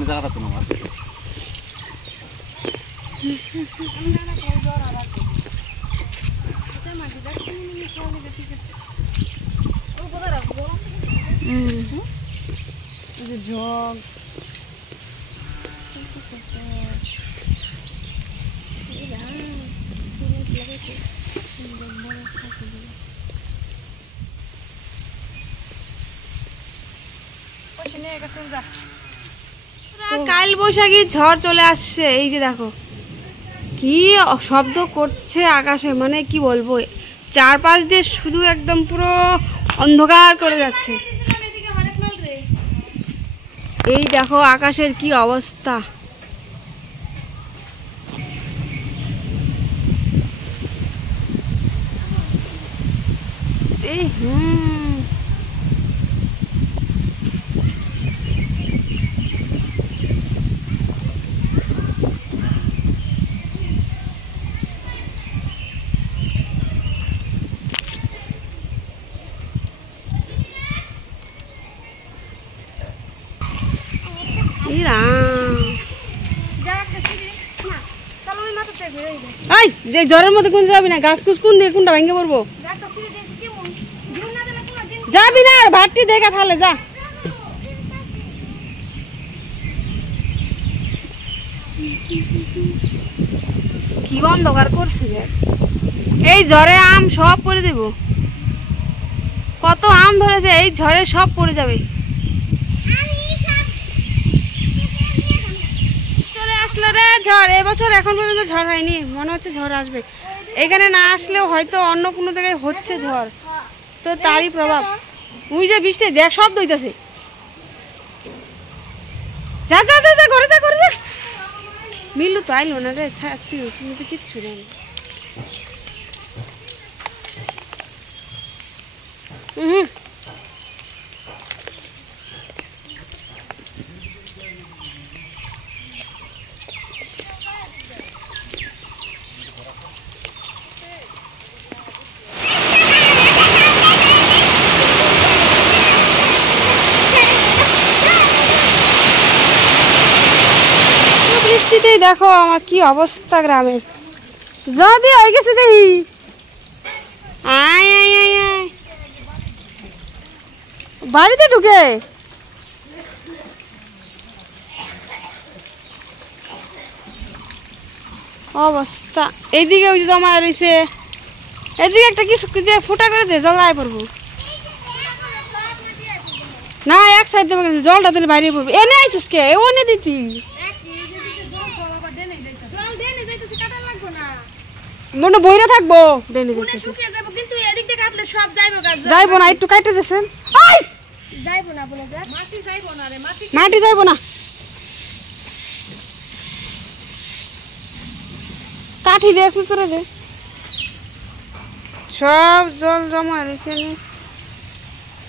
ওখানে জায়গা আছে না আমার জগ কাল বৈশাখী ঝড় চলে আসছে। এই যে দেখো কি শব্দ করছে আকাশে, মানে কি বলবো, চারপাশ দিয়ে শুধু একদম পুরো অন্ধকার করে যাচ্ছে। এই দেখো আকাশের কি অবস্থা। এই জ্বরের মধ্যে কোন যাবি না, গাছ কুছ কোন দিয়ে কোনটা ভেঙে পড়বো, যাবি না। আর ভাতটি দেখা তাহলে যা। কি অন্ধকার করছি, এই ঝড়ে আম সব পড়ে দেব। কত আম ধরেছে, এই ঝড়ে সব পড়ে যাবে। চলে আসলো রে ঝড়। এবছর এখন পর্যন্ত ঝড় হয়নি, মনে হচ্ছে ঝড় আসবে। এখানে না আসলেও হয়তো অন্য কোনো জায়গায় হচ্ছে ঝড়, তো তারই প্রভাব। ওই যে বৃষ্টি দেখ শব্দ হইতেছে। যা যা যা যা ঘরে যা, ঘরে যা। মিলু তো আইলো না রে, সাথী হয়েছিল তো কিচ্ছু নেই। বৃষ্টিতেই দেখো আমার কি অবস্থা গ্রামের। যদি হয়ে গেছে দেখি, আয় আয় আয় আয় বাড়িতে ঢুকে। অবস্থা এইদিকে ওই জমা রয়েছে, এদিকে একটা কিছু দিয়ে ফুটা করে দে, জল আয় পড়বো না। এক সাইড দেবো, জলটা দিলে বাইরে পড়বো। এনে আইসিস কে, ও নে দিতি মনে বইরা থাকবো। যাইবো না, একটু কাটে দিয়েছেন। মাটি যাইবো না, কাঠি দিয়ে কি করে দে, সব জল জমা রয়েছে।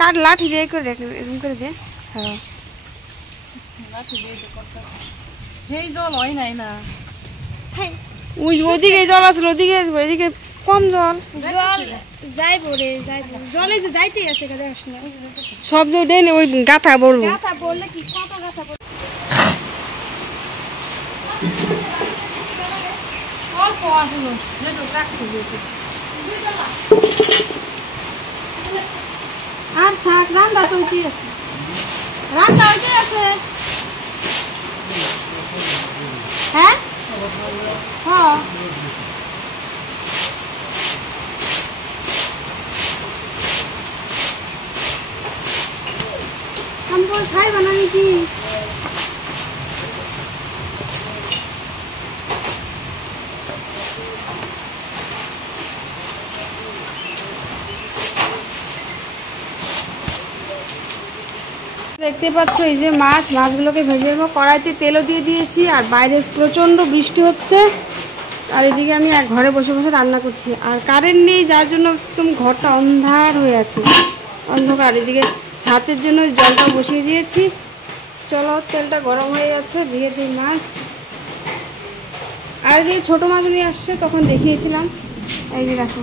কাঠ লাঠি দিয়ে করে দেখ, এরকম করে দে। হ্যাঁ জল হয় নাই না, ওইদিকে জল আছে, ওইদিকে ওইদিকে কম জল। জল যাইবো রে, যাইবো, জলে যে যাইতেই আছে। সব জল দেয় না, ওই গাথা বলবো। গাথা বললে কি কত গাথা বলবো, অল্প আসলো আর থাক। রান্না তো হইতেই আছে, রান্না হইতেই আছে। হ্যাঁ হ্যাঁ हम बोल खाई बनानी थी। দেখতে পাচ্ছ এই যে মাছগুলোকে ভেজে নেবো। কড়াইতে তেলও দিয়ে দিয়েছি, আর বাইরে প্রচণ্ড বৃষ্টি হচ্ছে। আর এদিকে আমি এক ঘরে বসে বসে রান্না করছি, আর কারেন্ট নেই, যার জন্য একদম ঘরটা অন্ধার হয়ে আছে, অন্ধকার। এদিকে ভাতের জন্য জলটা বসিয়ে দিয়েছি। চলো, তেলটা গরম হয়ে গেছে, দিয়ে দিই মাছ। আর এদিকে ছোটো মাছ নিয়ে আসছে, তখন দেখিয়েছিলাম। এই যে দেখো,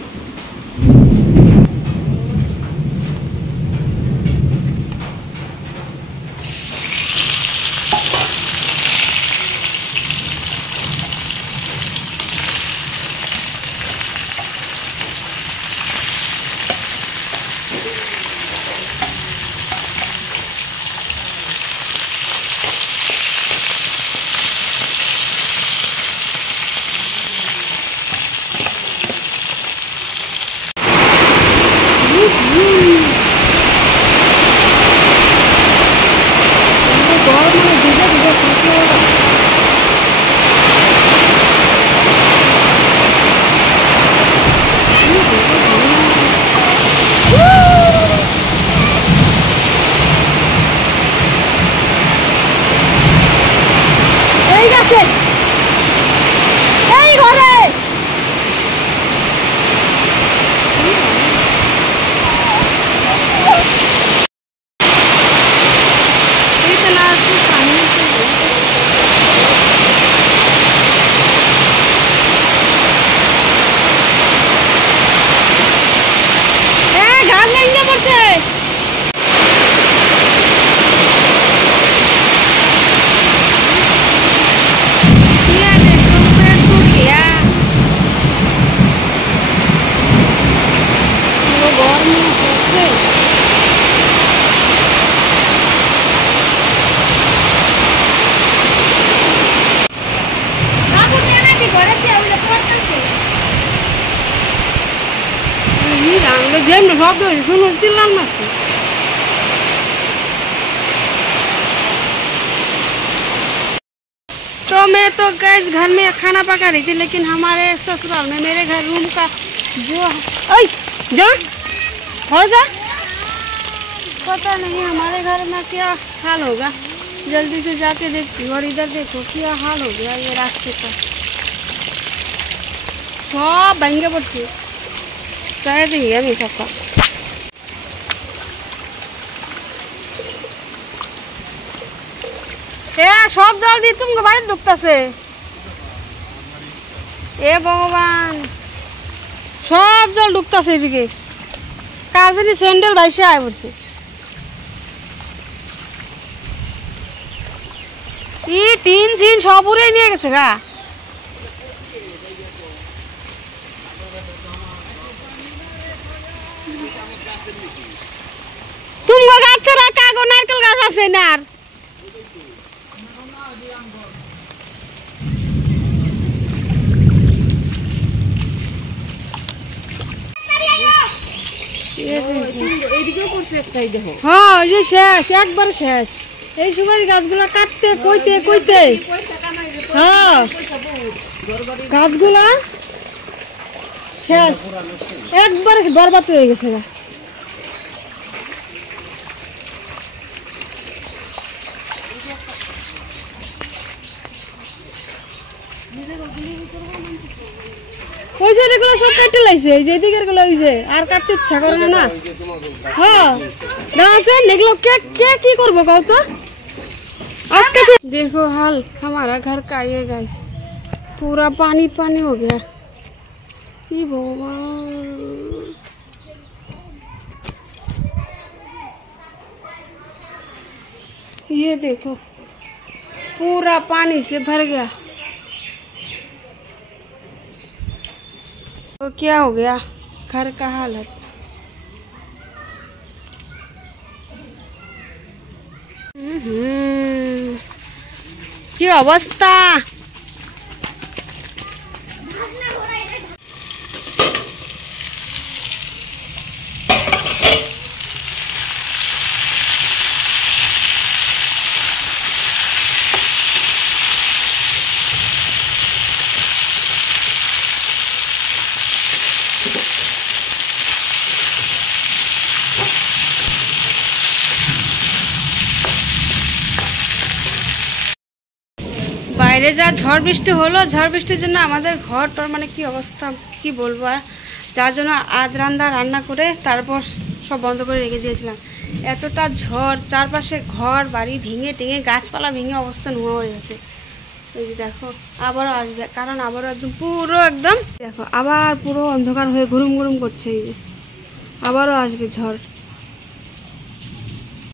जेब में शब्द सुनो चिल्लान मत। तो मैं तो गैस घर में खाना पका रही थी, लेकिन हमारे ससुराल में मेरे घर रूम का जो जा हो जा पता नहीं हमारे घर में क्या हाल होगा। जल्दी से जाके देखती हूँ। और इधर देखो क्या हाल हो गया ये रास्ते का, सब भंगे पड़ती शायद ही है सबका। सब जल दी तुमको बाड़ी ढुकता से ए भगवान, सब जल ढुकता से एदिके काजनी सैंडल भाईसे आए पड़ছে। ये टीन सीन सब उड़े নিয়ে গেছে গা। तुमको गाछ छड़ा कागो नारकेल गाछ আছে না আর हाँ ये शेष एक बार शेष এই সুপারি গাছগুলা কাটতে কইতে কইতে হ্যাঁ গাছগুলা শেষ একবারে বরবাদ হয়ে গেছে গা। ওই সাইডগুলো সব কেটে লাইছে, এই যে এদিকের গুলো ওই যে আর কাটতে ইচ্ছা করে না। হ্যাঁ दासन निकलो क्या क्या की करबो कहो तो आज के देखो हाल हमारा घर का ये गाइस पूरा पानी पानी हो गया। ये भगवान ये देखो पूरा पानी से भर गया। तो क्या हो गया घर का हालत। কি অবস্থা বাইরে যা ঝড় বৃষ্টি হলো, ঝড় বৃষ্টির জন্য আমাদের ঘর টর মানে কি অবস্থা কি বলবো। আর যার জন্য আধ রান্না করে তারপর সব বন্ধ করে রেখে দিয়েছিলাম। এতটা ঝড়, চারপাশে ঘর বাড়ি ভেঙে টেঙে গাছপালা ভেঙে অবস্থা নোয়া হয়ে গেছে। এই যে দেখো আবারও আসবে, কারণ আবারও একদম পুরো একদম দেখো আবার পুরো অন্ধকার হয়ে ঘুরুম ঘুরুম করছে। এই যে আবারও আসবে ঝড়।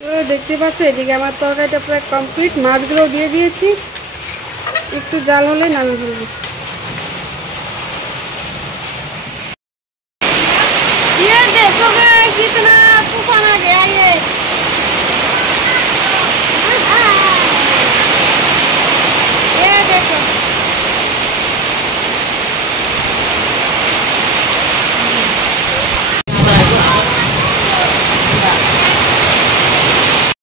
তো দেখতে পাচ্ছ এদিকে আমার তরকারিটা প্রায় কমপ্লিট, মাছগুলো দিয়ে দিয়েছি, একটু জাল হলে নামে ফেলবো। ये देखो